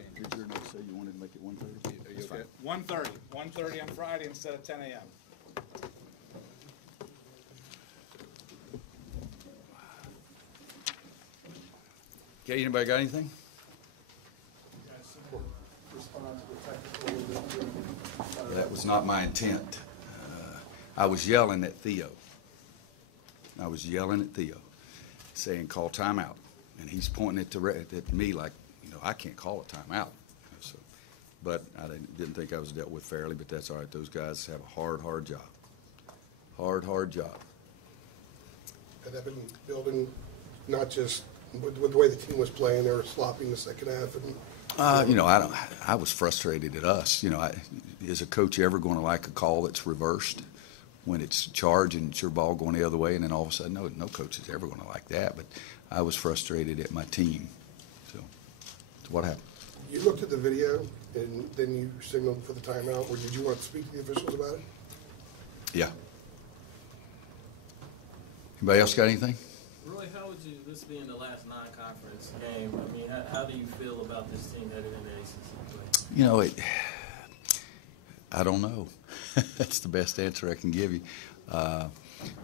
change. Did your note say you wanted to make it 1:30? Are you okay? 1:30. 1:30 on Friday instead of 10 a.m. Okay, anybody got anything? That was not my intent. I was yelling at Theo. Saying call timeout. And he's pointing at me like, I can't call a timeout. So, but I didn't think I was dealt with fairly, but that's all right. Those guys have a hard job. Hard job. Had that been building, not just with the way the team was playing, they were sloppy in the second half? I was frustrated at us. Is a coach ever going to like a call that's reversed when it's charge and it's your ball going the other way, and then all of a sudden, no coach is ever going to like that. But I was frustrated at my team. So what happened? You looked at the video, and then you signaled for the timeout. Or did you want to speak to the officials about it? Yeah. Anybody else got anything? Roy, how would you, this being the last non-conference game, how do you feel about this team headed into ACC play? I don't know. That's the best answer I can give you.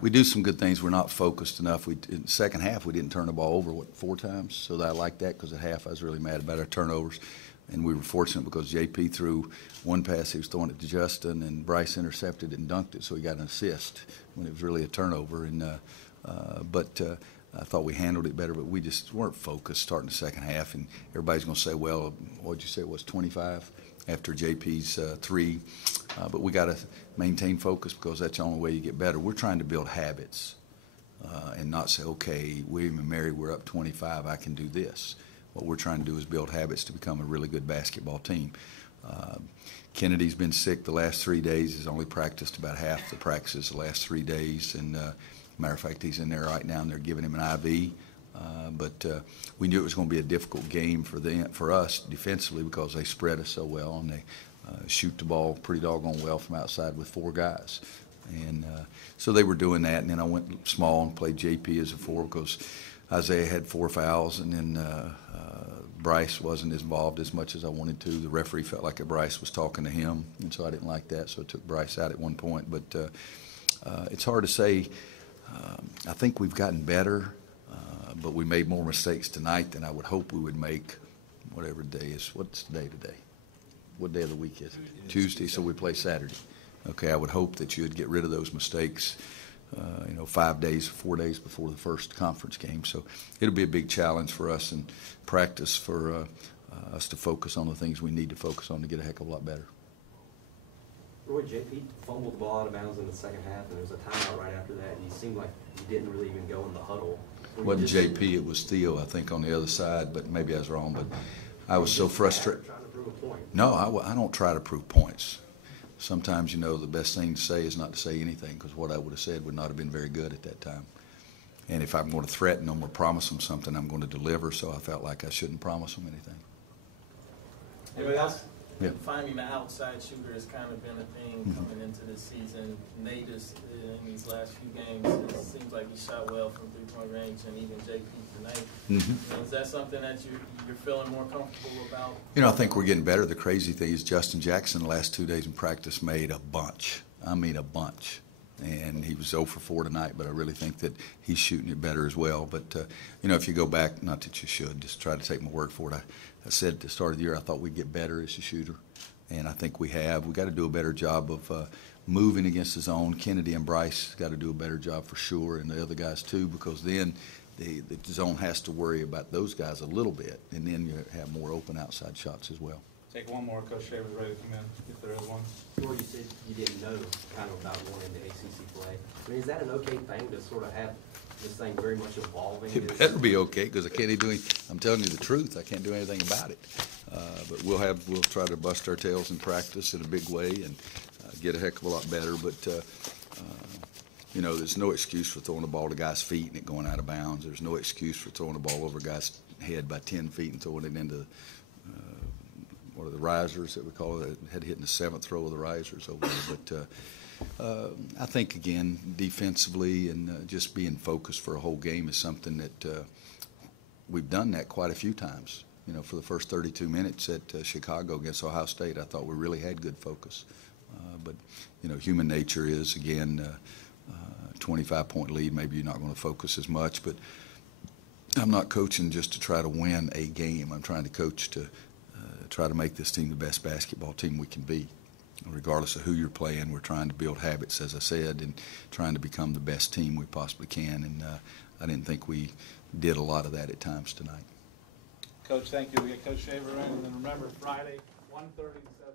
We do some good things. We're not focused enough. In the second half, we didn't turn the ball over, 4 times? So I like that because at half I was really mad about our turnovers. And we were fortunate because JP threw one pass, he was throwing it to Justin, and Bryce intercepted it and dunked it, so he got an assist when it was really a turnover. But I thought we handled it better, but we just weren't focused starting the second half. And everybody's going to say, well, what did you say it was, 25 after JP's 3? But we got to maintain focus because that's the only way you get better. We're trying to build habits and not say, okay, William and Mary, we're up 25, I can do this. What we're trying to do is build habits to become a really good basketball team. Kennedy's been sick the last 3 days. He's only practiced about half the practices the last 3 days. And matter of fact, he's in there right now, and they're giving him an IV. But we knew it was going to be a difficult game for us defensively because they spread us so well, and they shoot the ball pretty doggone well from outside with 4 guys. And so they were doing that, and then I went small and played JP as a 4 because Isaiah had 4 fouls, and then Bryce wasn't involved as much as I wanted to. The referee felt like Bryce was talking to him, and so I didn't like that, so I took Bryce out at one point. But it's hard to say. I think we've gotten better, but we made more mistakes tonight than I would hope we would make whatever day is. What's the day today? What day of the week is it? Tuesday, so we play Saturday. Okay, I would hope that you would get rid of those mistakes, 4 days before the first conference game. So it'll be a big challenge for us in practice for us to focus on the things we need to focus on to get a heck of a lot better. Roy, JP fumbled the ball out of bounds in the second half, and there was a timeout right after that, and he seemed like he didn't really even go in the huddle. It wasn't JP, it was Theo, I think, on the other side, but maybe I was wrong. But I was so frustrated. Trying to prove a point. No, I don't try to prove points. Sometimes, the best thing to say is not to say anything because what I would have said would not have been very good at that time. And if I'm going to threaten them or promise them something, I'm going to deliver, so I felt like I shouldn't promise them anything. Anybody else? Yeah. Finding the outside shooter has kind of been a thing coming into this season. Nate is, in these last few games, it seems like he shot well from three-point range, and even JP tonight. Is that something that you're feeling more comfortable about? I think we're getting better. The crazy thing is Justin Jackson the last 2 days in practice made a bunch. I mean a bunch. And he was 0 for 4 tonight, but I really think that he's shooting it better as well. But, if you go back, not that you should, just try to take my word for it. I said at the start of the year I thought we'd get better as a shooter, and I think we have. We've got to do a better job of moving against the zone. Kennedy and Bryce got to do a better job for sure, and the other guys too, because then the zone has to worry about those guys a little bit, and then you have more open outside shots as well. Take one more. Coach Shaver's ready to come in if there is one. Roy, you said you didn't know kind of about going into ACC play. Is that an okay thing to sort of have this thing very much evolving? It better be okay because I can't do anything. I'm telling you the truth. I can't do anything about it. But we'll try to bust our tails in practice in a big way and get a heck of a lot better. But there's no excuse for throwing the ball to a guy's feet and it going out of bounds. There's no excuse for throwing the ball over a guy's head by 10 feet and throwing it into what are the risers that we call it? Had hit in the 7th row of the risers over there. But I think, again, defensively and just being focused for a whole game is something that we've done that quite a few times. for the first 32 minutes at Chicago against Ohio State. I thought we really had good focus. But human nature is, again, 25-point lead, maybe you're not going to focus as much. But I'm not coaching just to try to win a game. I'm trying to coach to try to make this team the best basketball team we can be. Regardless of who you're playing, we're trying to build habits, as I said, and trying to become the best team we possibly can. And I didn't think we did a lot of that at times tonight. Coach, thank you. We got Coach Shaver in, and then remember, Friday, 1:30 to 7.